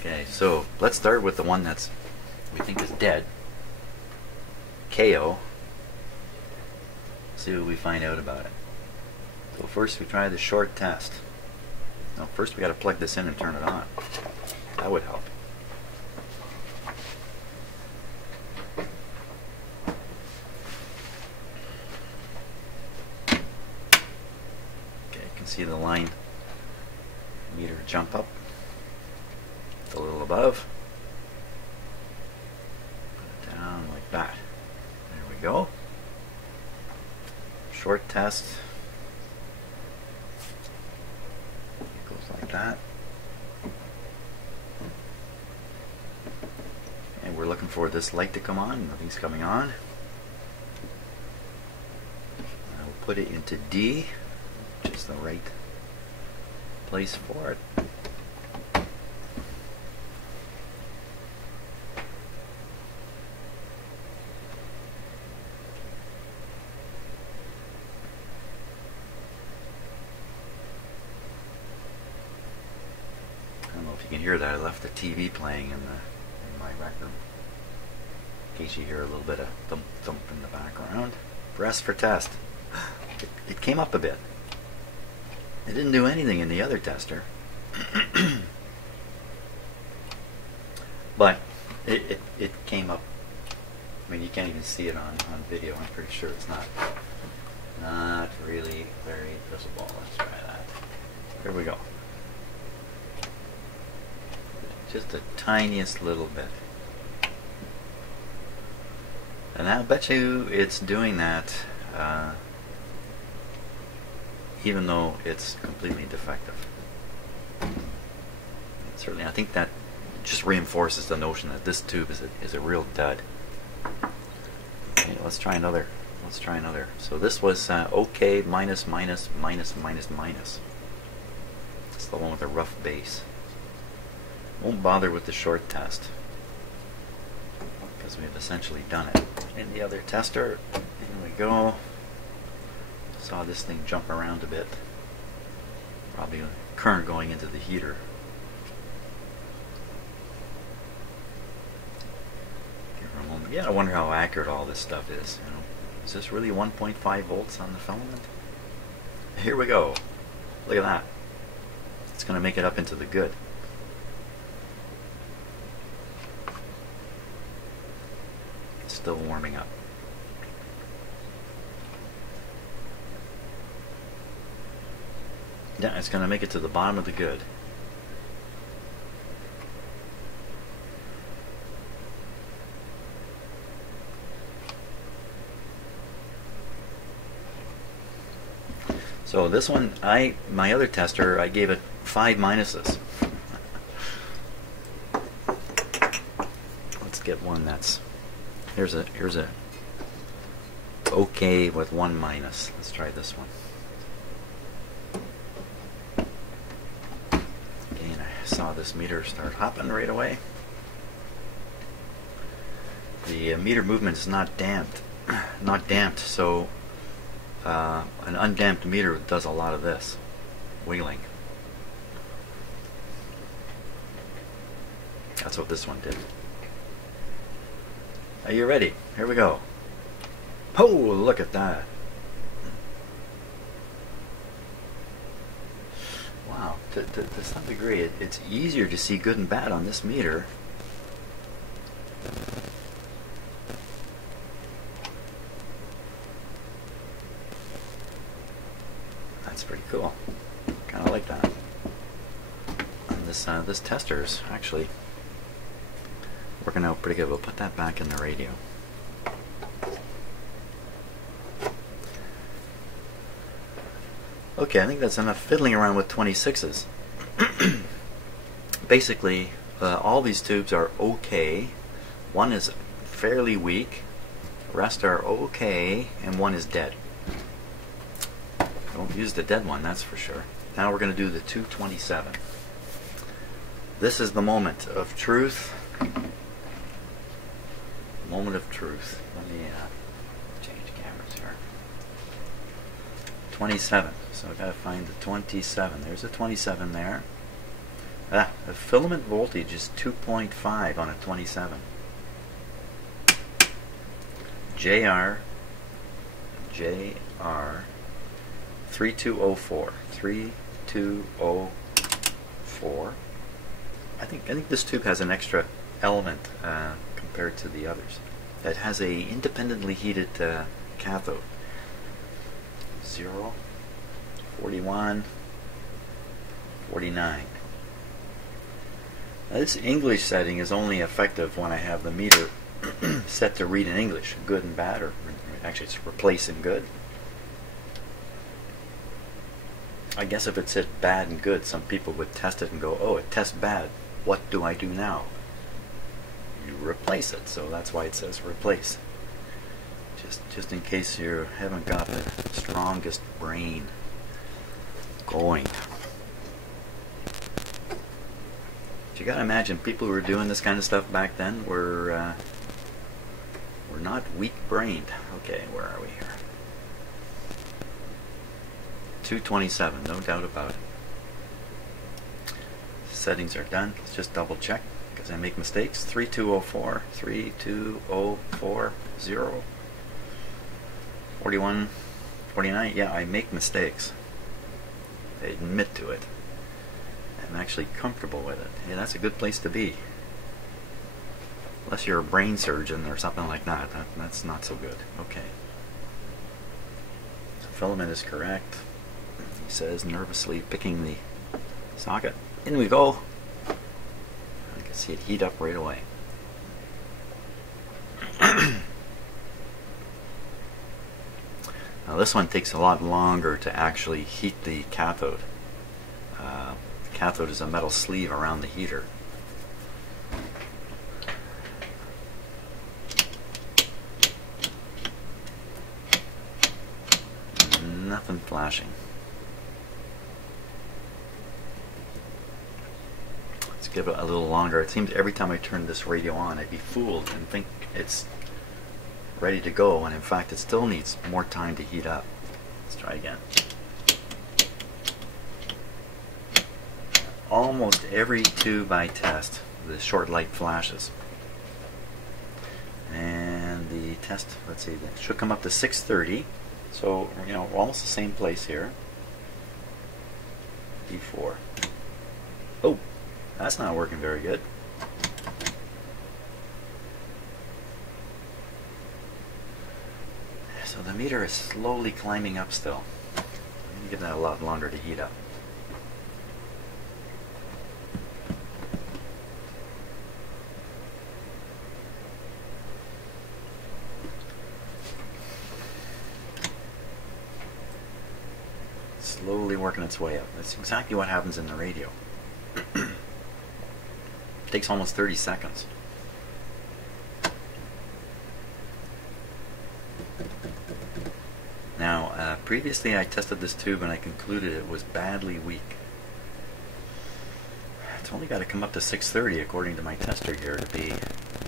Okay, so let's start with the one that's we think is dead. KO. See what we find out about it. So first we try the short test. Now first we got to plug this in and turn it on. That would help. Okay, you can see the line meter jump up a little above. Put it down like that. There we go. Short test. It goes like that. And we're looking for this light to come on. Nothing's coming on. I'll put it into D, which is the right place for it. I don't know if you can hear that. I left the TV playing in my rec room. In case you hear a little bit of thump thump in the background. Press for test. It came up a bit. It didn't do anything in the other tester. But it came up I mean, you can't even see it on video. I'm pretty sure it's not really very visible. Let's try that. Here we go. Just the tiniest little bit. And I'll bet you it's doing that even though it's completely defective. Certainly, I think that just reinforces the notion that this tube is a real dud. Okay, let's try another. Let's try another. So this was OK minus minus minus minus minus. That's the one with the rough base. Won't bother with the short test because we've essentially done it. In the other tester, here we go. Saw this thing jump around a bit. Probably current going into the heater. Give her a moment. Yeah, I wonder how accurate all this stuff is. You know, is this really 1.5 volts on the filament? Here we go. Look at that. It's going to make it up into the good. It's still warming up. Yeah, it's going to make it to the bottom of the good. So this one, my other tester, I gave it 5 minuses. Let's get one that's here's a OK with 1 minus. Let's try this one. Again, I saw this meter start hopping right away. The meter movement is not damped, so an undamped meter does a lot of this wheeling. That's what this one did. Are you ready? Here we go. Oh, look at that. Wow, to some degree it's easier to see good and bad on this meter. That's pretty cool. Kind of like that. And this tester's actually working out pretty good. We'll put that back in the radio. Okay, I think that's enough fiddling around with 26s. Basically, all these tubes are okay. One is fairly weak, the rest are okay, and one is dead. Don't use the dead one, that's for sure. Now we're going to do the 227. This is the moment of truth. Moment of truth. Let me change cameras here. 27. So I've got to find the 27. There's a 27 there. The filament voltage is 2.5 on a 27. JR 3204. 3204. I think this tube has an extra element compared to the others. It has a independently heated cathode. 0, 41, 49. Now this English setting is only effective when I have the meter set to read in English, good and bad, or actually it's replace and good. I guess if it said bad and good, some people would test it and go, oh, it tests bad. What do I do now? You replace it, so that's why it says replace. Just in case you haven't got the strongest brain going. But you gotta imagine people who were doing this kind of stuff back then were not weak-brained. Okay, where are we here? 227, no doubt about it. Settings are done. Let's just double check because I make mistakes. 3204, 3204, 0, 41, 49. Yeah, I make mistakes. I admit to it. I'm actually comfortable with it. Yeah, that's a good place to be. Unless you're a brain surgeon or something like that, that's not so good. Okay. The filament is correct. He says, nervously picking the socket. In we go. I can see it heat up right away. Now this one takes a lot longer to actually heat the cathode. The cathode is a metal sleeve around the heater. Nothing flashing. Let's give it a little longer. It seems every time I turn this radio on, I'd be fooled and think it's ready to go, and in fact it still needs more time to heat up. Let's try again. Almost every tube I test, the short light flashes. And the test, let's see, that should come up to 630. So, you know, almost the same place here. D4. Oh, that's not working very good. So the meter is slowly climbing up still. I'm going to give that a lot longer to heat up. Slowly working its way up. That's exactly what happens in the radio. It takes almost 30 seconds. Now, previously I tested this tube and I concluded it was badly weak. It's only got to come up to 630 according to my tester here to be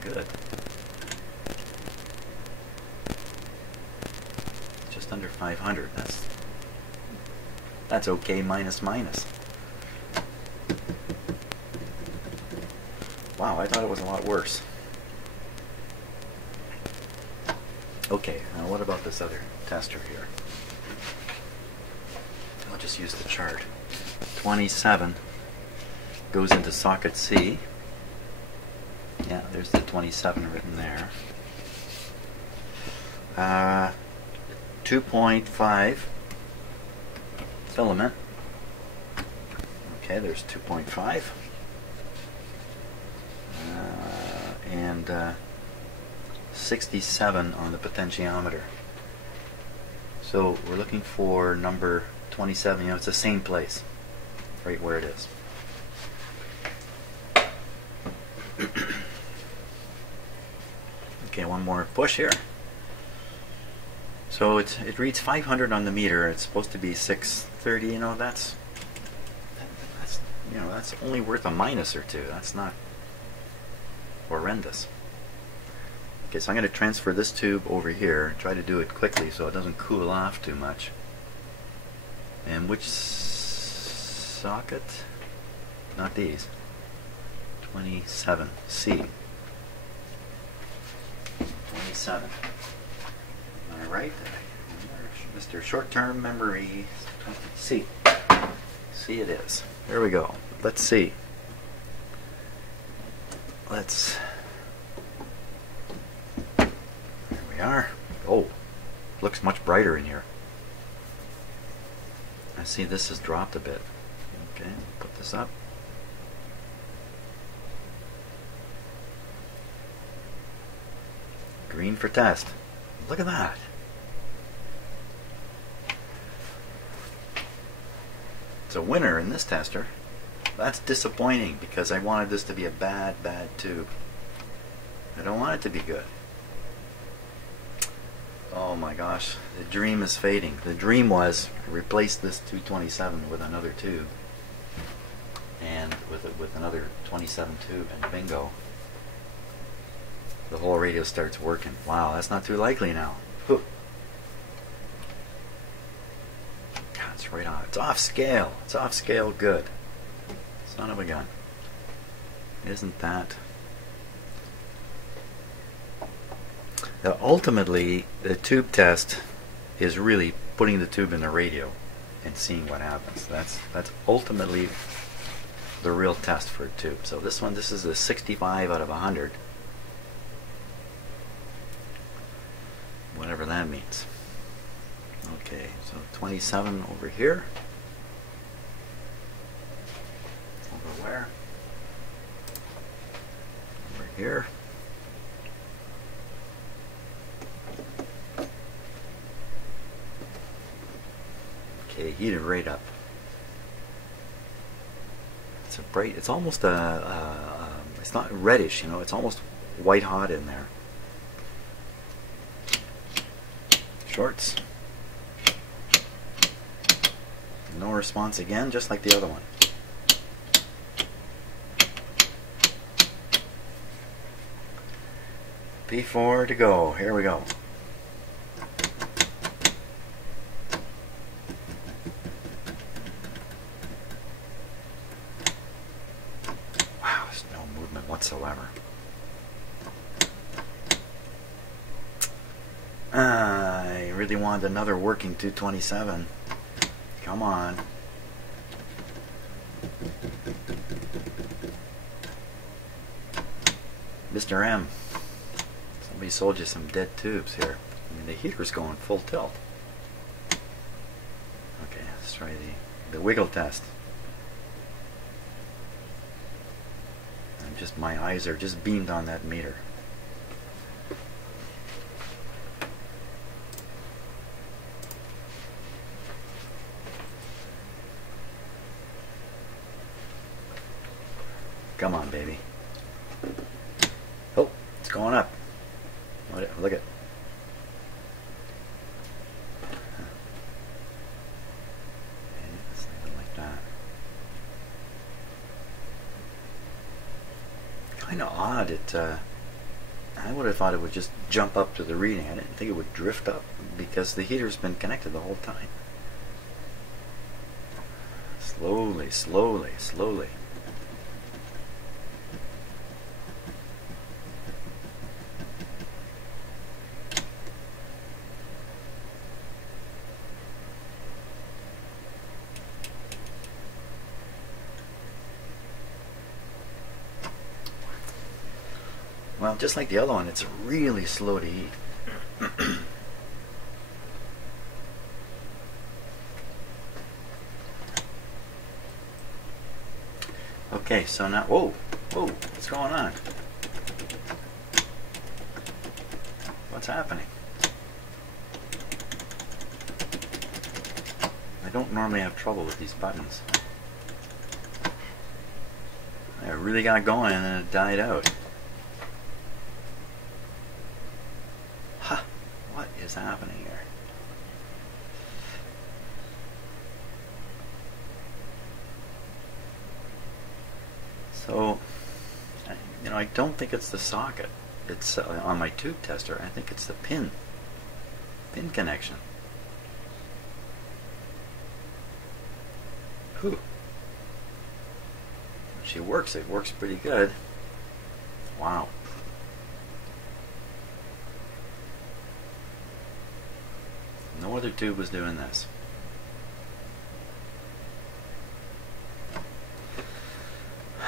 good. Just under 500. That's okay, minus. Wow, I thought it was a lot worse. Okay, now what about this other tester here? I'll just use the chart. 27 goes into socket C. Yeah, there's the 27 written there. 2.5 filament. Okay, there's 2.5. And 67 on the potentiometer. So we're looking for number 27. You know, it's the same place, right where it is. Okay, one more push here. So it reads 500 on the meter. It's supposed to be 630. You know, that's only worth a minus or two. That's not horrendous. Okay, so I'm going to transfer this tube over here. Try to do it quickly so it doesn't cool off too much. And which socket? Not these. 27C. 27. Alright. Mr. Short-Term Memory. C. C it is. There we go. Let's see. There we are. Oh, looks much brighter in here. I see this has dropped a bit. Okay, put this up. Green for test. Look at that. It's a winner in this tester. That's disappointing because I wanted this to be a bad tube. I don't want it to be good. Oh my gosh, the dream is fading. The dream was replace this 227 with another tube, and with another 27 tube, and bingo, the whole radio starts working. Wow, that's not too likely now. Whew. God, it's right on. It's off scale. It's off scale good. Son of a gun. Isn't that? Now, ultimately, the tube test is really putting the tube in the radio and seeing what happens. That's ultimately the real test for a tube. So this is a 65 out of 100. whatever that means. Okay, so 27 over here. Over where? Over here. Okay, heated right up. It's a bright, it's almost it's not reddish, you know, it's almost white hot in there. Shorts. No response again, just like the other one. P4 to go. Here we go. Wow, there's no movement whatsoever. I really wanted another working 227. Come on. Mr. M. Somebody sold you some dead tubes here. I mean, the heater's going full tilt. Okay, let's try the wiggle test. My eyes are just beamed on that meter. Come on, baby. Oh, it's going up. Look at. It's like that. Kind of odd. I would have thought it would just jump up to the reading. I didn't think it would drift up because the heater's been connected the whole time. Slowly, slowly, slowly. Well, just like the other one, it's really slow to heat. Okay, so now, whoa, what's going on? What's happening? I don't normally have trouble with these buttons. I really got going and then it died out. What is happening here? So, you know, I don't think it's the socket. It's on my tube tester. I think it's the pin connection. Whew. When she works, it works pretty good. Wow. No other tube was doing this. I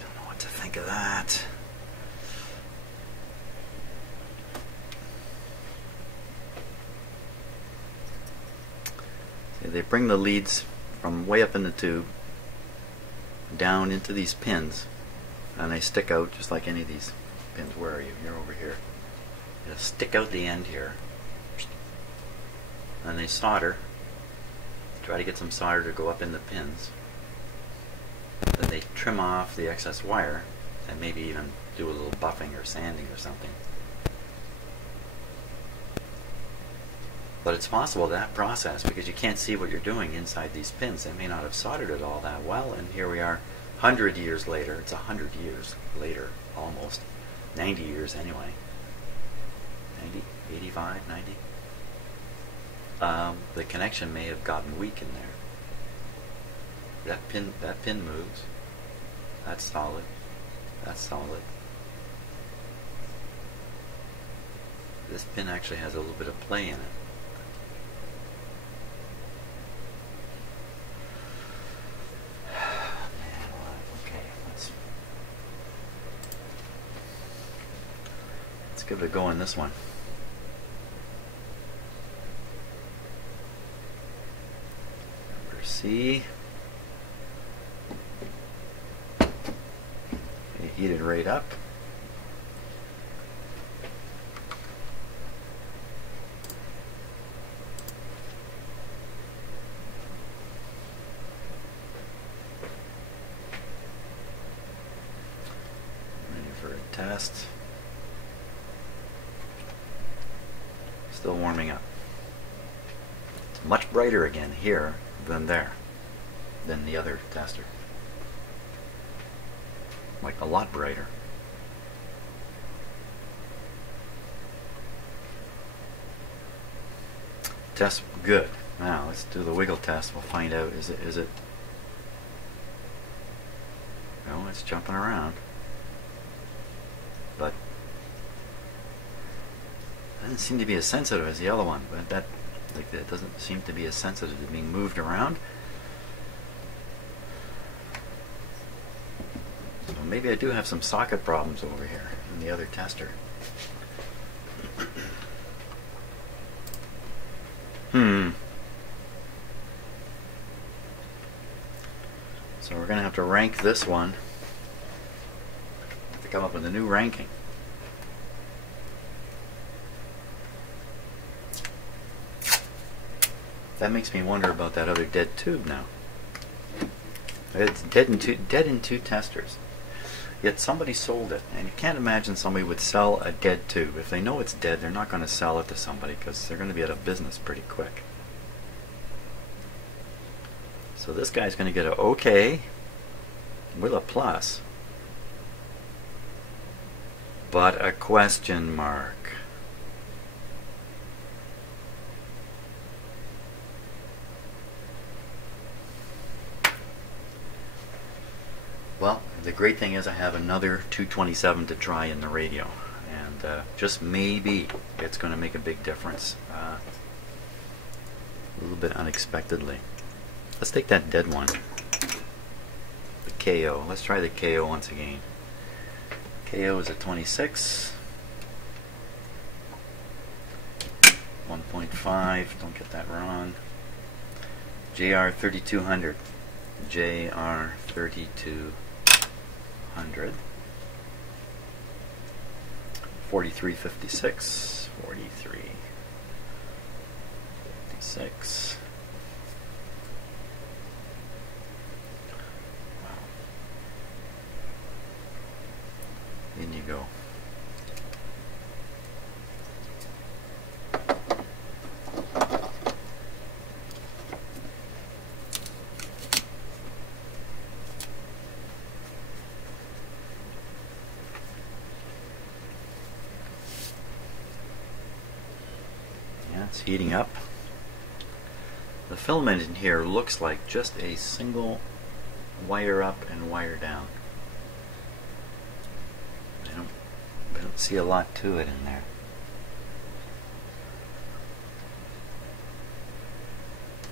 don't know what to think of that. See, they bring the leads from way up in the tube down into these pins, and they stick out just like any of these pins. Where are you? You're over here. They stick out the end here. And they solder, try to get some solder to go up in the pins. Then they trim off the excess wire and maybe even do a little buffing or sanding or something. But it's possible that process, because you can't see what you're doing inside these pins. They may not have soldered it all that well, and here we are 100 years later. It's 100 years later, almost. 90 years anyway. 90, 85, 90. The connection may have gotten weak in there. That pin moves. That's solid. That's solid. This pin actually has a little bit of play in it. Man, okay, let's give it a go on this one. see. It heated right up. Ready for a test. Still warming up. It's much brighter again here than there, than the other tester. Like a lot brighter. Test good. Now let's do the wiggle test. We'll find out is it no, it's jumping around. But it doesn't seem to be as sensitive as the other one, but that doesn't seem to be as sensitive to being moved around. So maybe I do have some socket problems over here in the other tester. So we're going to have to rank this one. Have to come up with a new ranking. That makes me wonder about that other dead tube now. It's dead in two testers. Yet somebody sold it, and you can't imagine somebody would sell a dead tube. If they know it's dead, they're not going to sell it to somebody because they're going to be out of business pretty quick. So this guy's going to get an OK with a plus, but a question mark. Well, the great thing is I have another 227 to try in the radio, and just maybe it's going to make a big difference, a little bit unexpectedly. Let's take that dead one, the KO. Let's try the KO once again. KO is a 26, 1.5, don't get that wrong. JR 3200, JR 3200, 4356, 4356. In you go. Yeah, it's heating up. The filament in here looks like just a single wire up and wire down. I don't see a lot to it in there.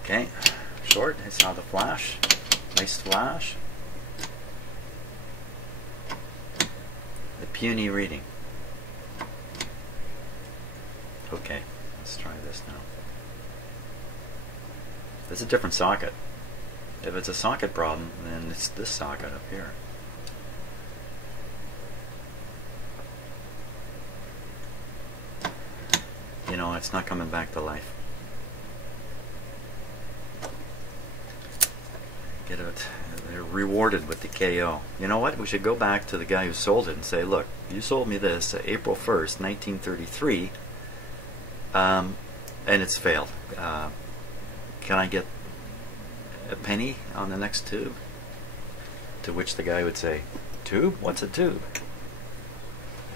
Okay, short. I saw the flash. Nice flash. The puny reading. Okay, let's try this now. This is a different socket. If it's a socket problem, then it's this socket up here. You know, it's not coming back to life. Get it. They're rewarded with the KO. You know what? We should go back to the guy who sold it and say, look, you sold me this April 1st, 1933, and it's failed. Can I get a penny on the next tube? To which the guy would say, tube? What's a tube?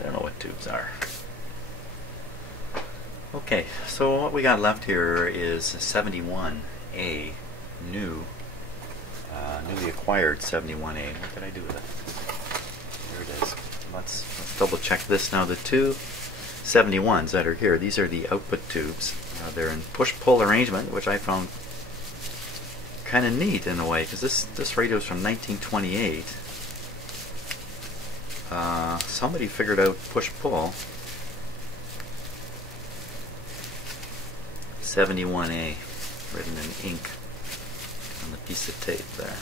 I don't know what tubes are. Okay, so what we got left here is 71A, newly acquired 71A. What did I do with it? Here it is. Let's double check this now. The two 71s that are here, these are the output tubes. They're in push-pull arrangement, which I found kind of neat in a way, because this radio is from 1928. Somebody figured out push-pull. 71A, written in ink. on the piece of tape there.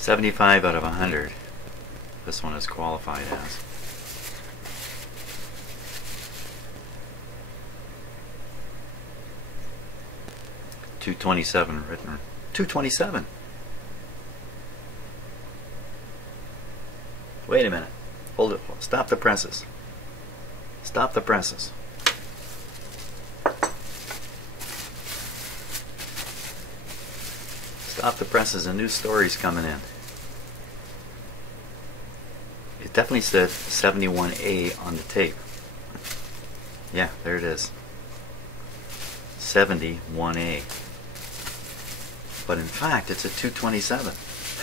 $75 out of 100. This one is qualified as. $227 written. $227. Wait a minute. Hold it. Stop the presses. Stop the presses. Stop the presses. A new story's coming in. It definitely said 71A on the tape. Yeah, there it is. 71A. But in fact, it's a 227.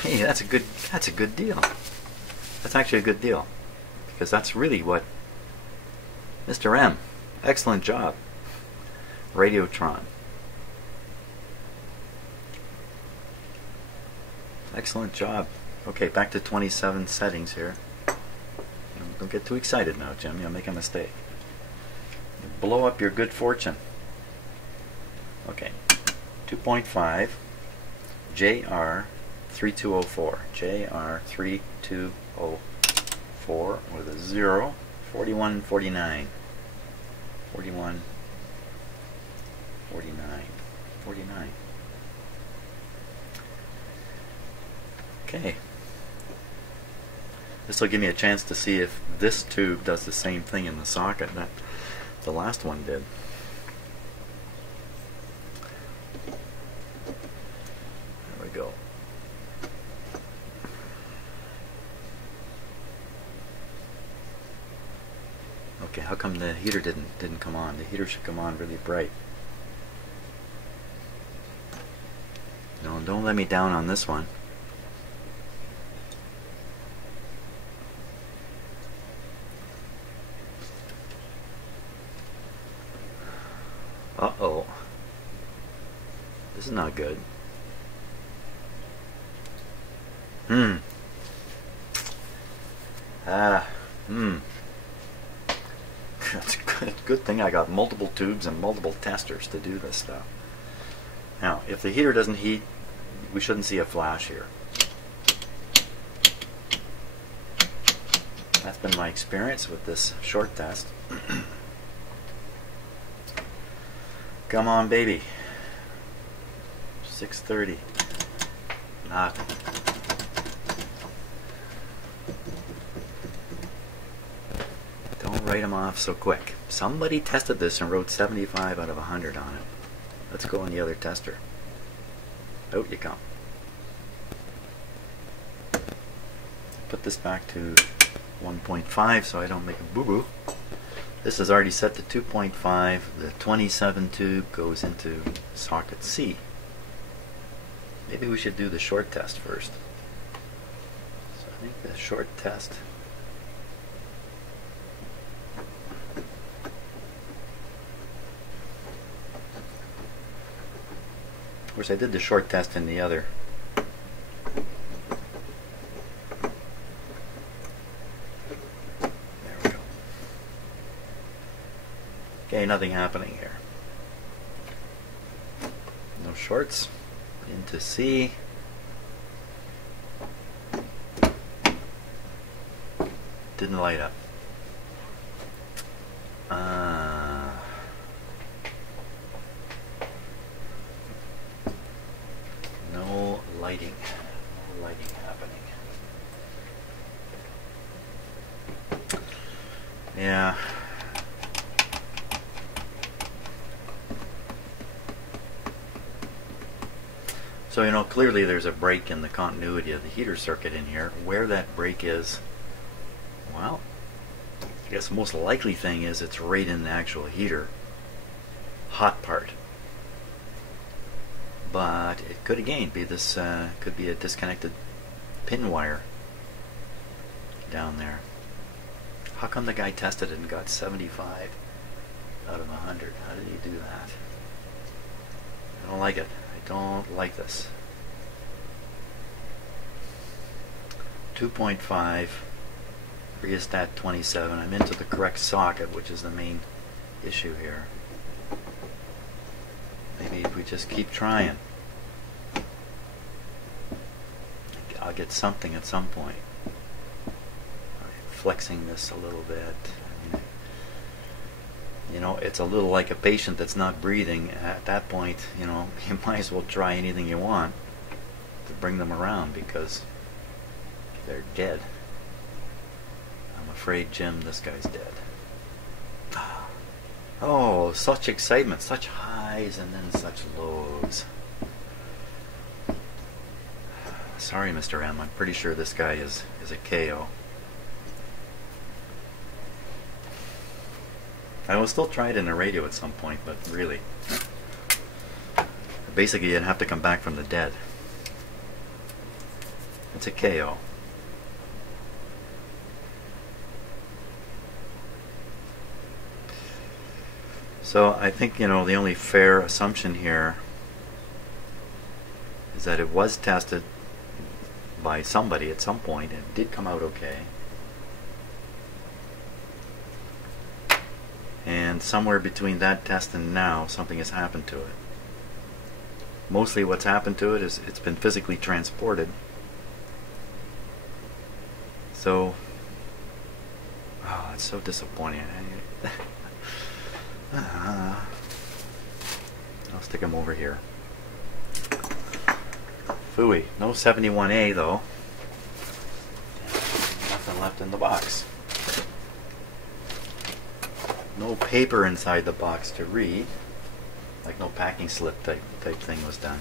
Hey, that's a good deal. That's actually a good deal, because that's really what Mr. M. Excellent job. Radiotron. Excellent job. Okay, back to 27 settings here. Don't get too excited now, Jim. You'll make a mistake. You blow up your good fortune. Okay, 2.5 JR3204. JR3204 with a 0. 4149. 4149. 49. Okay. This will give me a chance to see if this tube does the same thing in the socket that the last one did. There we go. Okay, how come the heater didn't come on? The heater should come on really bright. No, don't let me down on this one. Uh-oh. This is not good. That's good. Good thing I got multiple tubes and multiple testers to do this stuff. Now, if the heater doesn't heat, we shouldn't see a flash here. That's been my experience with this short test. Come on, baby. 6:30. Nothing. Don't write them off so quick. Somebody tested this and wrote 75 out of 100 on it. Let's go on the other tester. Out you come. Put this back to 1.5 so I don't make a boo-boo. This is already set to 2.5. The 27 tube goes into socket C. Maybe we should do the short test first. So I think the short test. Of course, I did the short test in the other. Okay, nothing happening here. No shorts. Into C. Didn't light up. No lighting. No lighting happening. Yeah. So, you know, clearly there's a break in the continuity of the heater circuit in here. Where that break is, well, I guess the most likely thing is it's right in the actual heater hot part. But it could again be this, could be a disconnected pin wire down there. How come the guy tested it and got 75 out of 100? How did he do that? I don't like it. I don't like this. 2.5, rheostat 27. I'm into the correct socket, which is the main issue here. Maybe if we just keep trying, I'll get something at some point. Flexing this a little bit. I mean, you know, it's a little like a patient that's not breathing. At that point, you know, you might as well try anything you want to bring them around, because they're dead. I'm afraid, Jim, this guy's dead. Oh, such excitement, such highs and then such lows. Sorry, Mr. M, I'm pretty sure this guy is a KO. I will still try it in a radio at some point, but really, basically you'd have to come back from the dead. It's a KO. So I think, you know, the only fair assumption here is that it was tested by somebody at some point and it did come out okay. And somewhere between that test and now, something has happened to it. Mostly what's happened to it is it's been physically transported. So, oh, it's so disappointing. I'll stick him over here. Phooey. No 71A though. Nothing left in the box. No paper inside the box to read. Like no packing slip type thing was done.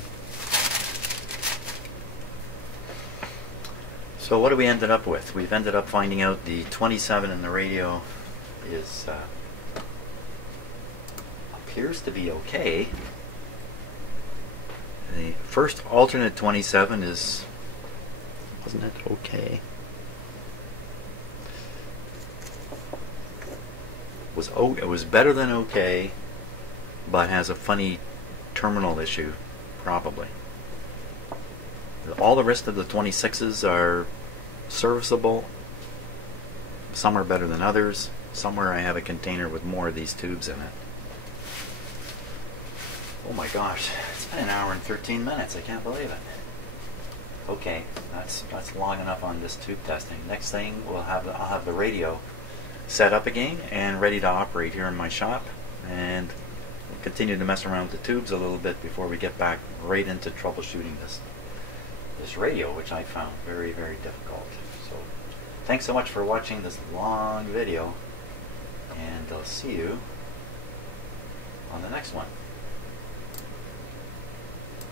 So what do we ended up with? We've ended up finding out the 27 in the radio is appears to be okay. The first alternate 27 wasn't it okay? It was better than okay, but has a funny terminal issue, probably. All the rest of the 26s are serviceable. Some are better than others. Somewhere I have a container with more of these tubes in it. Oh my gosh, it's been an hour and 13 minutes. I can't believe it. Okay, that's long enough on this tube testing. Next thing, I'll have the radio set up again and ready to operate here in my shop, and we'll continue to mess around with the tubes a little bit before we get back right into troubleshooting this radio, which I found very, very difficult. So thanks so much for watching this long video, and I'll see you on the next one.